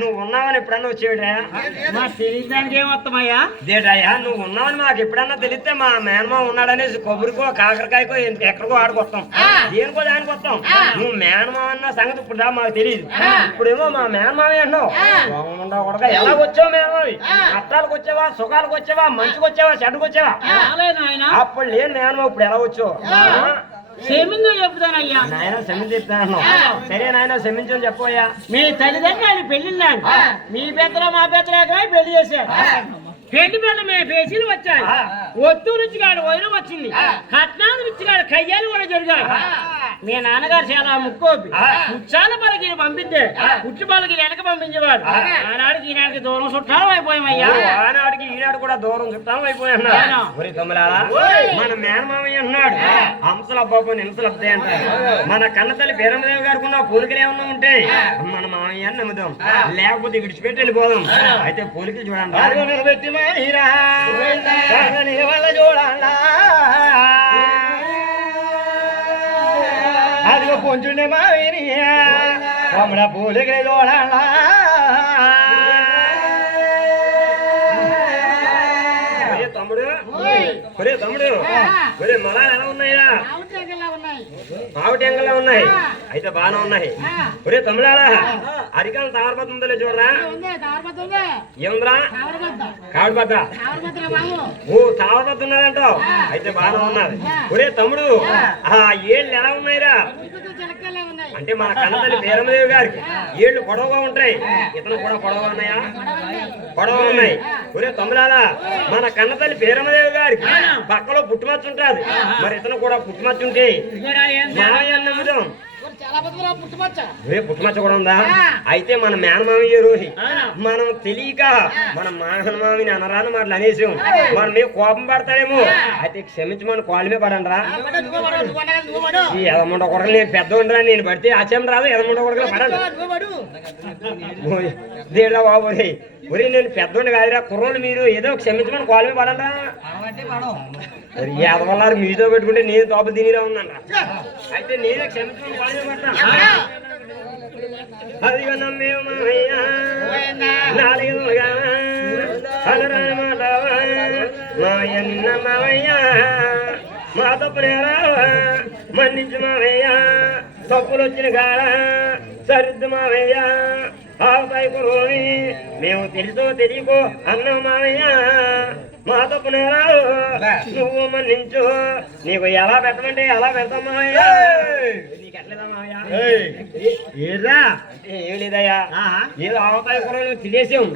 నువ్వు ఉన్నావని ఎప్పుడన్నా వచ్చేవిడా? మా తెలియదానికి ఏమొస్తామయ్యా దేటయ్యా నువ్వు ఉన్నావని మాకు ఎప్పుడన్నా తెలిస్తే మా మేనమా ఉన్నాడనేసి కొబ్బరికో కాకరకాయకో ఎక్కడికో ఆడుకొస్తాం దేనికో దానికి వస్తాం నువ్వు మేనమా అన్న సంగతి ఇప్పుడు దా మాకు తెలియదు. ఇప్పుడేమో మా మేనమావే అన్నావు ఉండకూడగా ఎలా వచ్చావు మేనమావి? కష్టాలకు వచ్చావా సుఖాలకు వచ్చావా మంచికి వచ్చావా చెడ్డకు వచ్చావా? అప్పుడు లేని మేనమా ఇప్పుడు ఎలా వచ్చావు? క్షేమంగా చెప్తానయ్యా. నాయన క్షమించి చెప్తాను. సరే నాయన క్షమించని చెప్పోయా మీ తల్లిదండ్రులు పెళ్ళిళ్ళాను మీ పెద్దలు మా పెద్దలు పెళ్ళి చేశారు. పెళ్ళి పిల్ల మేము పేచీలు వచ్చాయి ఒత్తు రుచి కాడు వైరం వచ్చింది. కట్నాలు రుచి కాడు కయ్యాలు కూడా జరిగాయి. మీ నాన్నగారు చాలా ముక్కోపి. ముచ్చాల పలకి పంపిద్దే పుట్టి పలకి వెనక పంపించేవాడు. ఆనాడికి ఈనాడికి దూరం చుట్టాలు అయిపోయామయ్యా. ఆనాడికి ఈనాడు కూడా దూరం చుట్టాం అయిపోయినా మన మేనమామయ్య అన్నాడు హంసల అబ్బాబు నింసలు వస్తాయి అంటారు మన కన్న తల్లి బీరమదేవి గారికి ఉన్న పోలికలు ఏమన్నా ఉంటే మన మామయ్య నమ్ముదాం లేకపోతే విడిచిపెట్టి వెళ్ళిపోదాం. అయితే పోలికలు చూడండి. கொஞ்சுண்டே மாவீரியா நம்மள போலுகிறே ஜோடாளா ఒరే తమ్ముడు ఒరే మలా ఎలా ఉన్నాయా? ఎంగలా ఉన్నాయి. అయితే బాగానే ఉన్నాయి. ఒరే తమ్ముడారా అరికాలం తామరపత్రం ఉందో. చూడరా ఏముందిరా కావిడిపత్ర. ఓ తామరపత్రం ఉన్నదంటావు? అయితే బాగానే ఉన్నది. ఒరే తమ్ముడు ఆ. ఏళ్ళు ఎలా ఉన్నాయిరా? అంటే మన కన్నతల్లి వీరమదేవి గారికి ఏళ్ళు పొడవుగా ఉంటాయి. ఇతను కూడా పొడవుగా ఉన్నాయా? పొడవుగా ఉన్నాయి. ఒరే తమ్ముడారా మన కన్నతల్లి వీరమదేవి గారికి పక్కలో పుట్టుమచ్చ ఉంటుంది. మరి ఇతను కూడా పుట్టుమచ్చ ఉంటే నమ్ముదాం. పుట్టుమచ్చ కూడా ఉందా? అయితే మన మేనమామయ్య రోహి మనం తెలియక మన మామని అనరాని మాటలు అనేసాం. మనం మీద కోపం పడతాడేమో అయితే క్షమించమని కాలు మీద పడండి రా ఈ ఎదముండ కొడకలు నేను పెద్ద ఉండరా నేను పడితే ఆచరణ రాదు ఎదముండ కొడకలు పడండి దేవుడా బాబు. ఒరేయ్ నేను పెద్దోండి కాదురా కుర్రోళ్ళు మీరు. ఏదో క్షమించమని కాలు మీద పడండి మరి ఎదవల్లారు మీతో పెట్టుకుంటే నేను తోప తినిరా ఉన్నాను అయితే నేనే క్షమించమని మీద పడతా అదిగో నమ్మే మామయ్య నాలుగుగా అనరామాటవా మాయన్న మావయ్య మా తప్పునేరా మన్నించు మామయ్య తప్పులు వచ్చిన కాడ సరిద్దు మామయ్య ఆవుతాయి కురోని మేము తెలుసో తెలియకో అన్న మావయ్య మా తప్పునేరా నువ్వు మన్నించు నీకు ఎలా పెట్టమంటే ఎలా పెడతాం మామయ్య ఏదా ఏం లేదయ్యా. ఏదో ఆవకాయ కూరలు తినేసాం.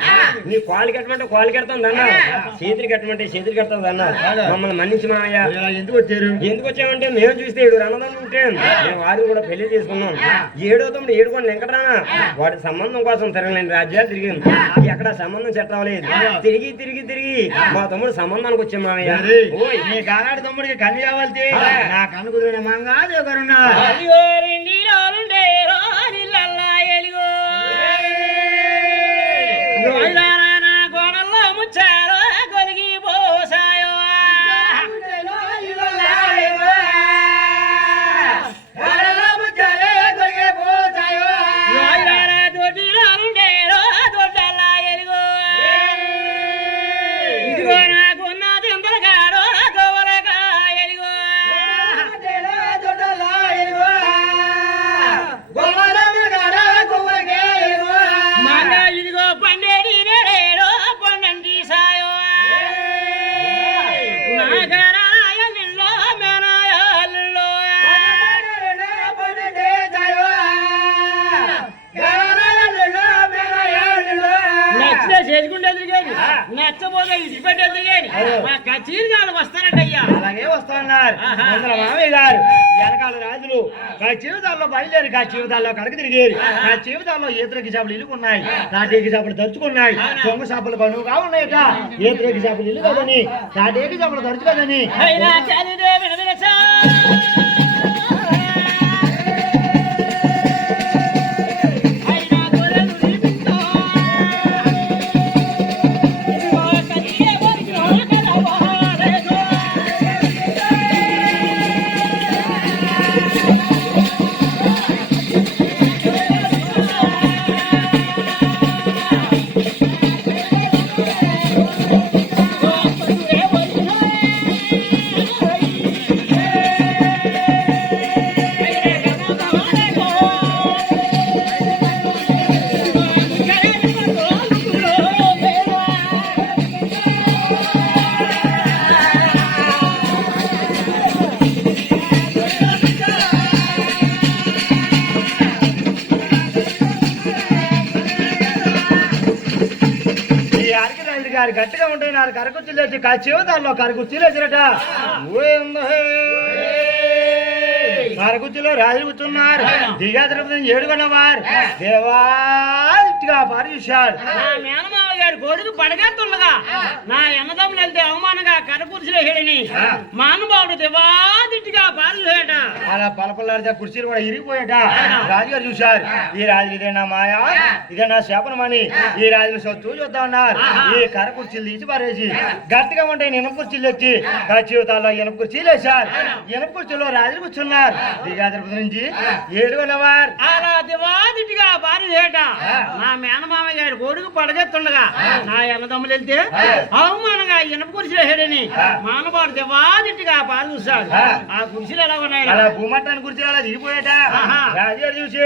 నీ కాలు కట్టమంటే కాలు కడతాం దన్నా. చేతులు కట్టమంటే చేతులు కడతాం దన్నా. మమ్మల్ని మన్నించి మామయ్య ఎందుకు వచ్చారు? ఎందుకు వచ్చామంటే మేము చూస్తే ఏడు అన్నదమ్ములు ఉంటే మేము వారు కూడా పెళ్ళి చేసుకున్నాం. ఏడో తమ్ముడు ఏడుకోండి వెంకటరానా వాడి సంబంధం కోసం తిరగలేని రాజ్యాలు తిరిగాం ఎక్కడ సంబంధం సెట్ అవ్వలేదు. తిరిగి తిరిగి తిరిగి మా తమ్ముడు సంబంధానికి వచ్చాం మామయ్య ఓయ్. నీ కానాడు తమ్ముడికి కన్ను కావాలి నా కన్ను కుదిరిన మంగా But in the నచ్చబోతే మా వస్తారంటయ్యా అలాగే వస్తున్నారు మామయ్య గారు వెనకాల రాజులు. నా జీవితాల్లో బయలుదేరి నా జీవితాల్లో కడక తిరిగేది నా జీవితాల్లో ఈతరకి చేపలు ఇల్లు ఉన్నాయి నాటేకి చేపలు తరుచుకున్నాయి. దొంగ చేపలు బనువుగా ఉన్నాయట. ఈతరకి చేపలు ఇల్లు కదని నాటేకి చేపలు తరుచు కదని నాలుగు గట్టిగా ఉంటాయి నాలుగు కరకుర్చీలు వచ్చి చెవిదాల్లో కరకుర్చీలు వచ్చినట కరకుర్చీలో రాజు కూర్చున్నారు. దిగా తిరుపతి ఏడుకొన్నవారు దేవాదిగా పారిశారు నా మేనమావ గారి కొడుకు పడగెత్తుండగా నా అన్నదమ్ములు వెళ్తే అవమానంగా కరపురుషులు హేడని మానుభావుడు దివాదిట్టుగా పారులేట అలా పలపల్లాడితే కుర్చీలు కూడా ఇరిగిపోయాట. రాజుగారు చూశారు. ఈ రాజు ఇదే నా మాయా? ఇదే నా శాపనమని? ఈ రాజుని సొత్తు చూద్దా ఉన్నారు ఈ కర్ర కుర్చీలు తీసి పారేసి గట్టిగా ఉంటాయి ఇనుప కుర్చీలు వచ్చి జీవితాల్లో ఇనుప కుర్చీలు వేశారు. ఇనుప కుర్చీలో రాజులు కూర్చున్నారు. దిగా తిరుపతి నుంచి ఏడుకొన్నవారు అలా దివాదిట్టుగా పారులేట నా మేనమామ గారి కొడుకు పడగెత్తుండగా నా అన్నదమ్ములు వెళ్తే అవమానంగా ఇనప కుర్చీలు హేడని మానవాడు దివాదిట్టుగా పాలు చూశాడు ఆ. కుర్చీలు ఎలా ఉన్నాయి భూమట్టాన్ని కుర్చీలు అలా దిగిపోయాట చూసి.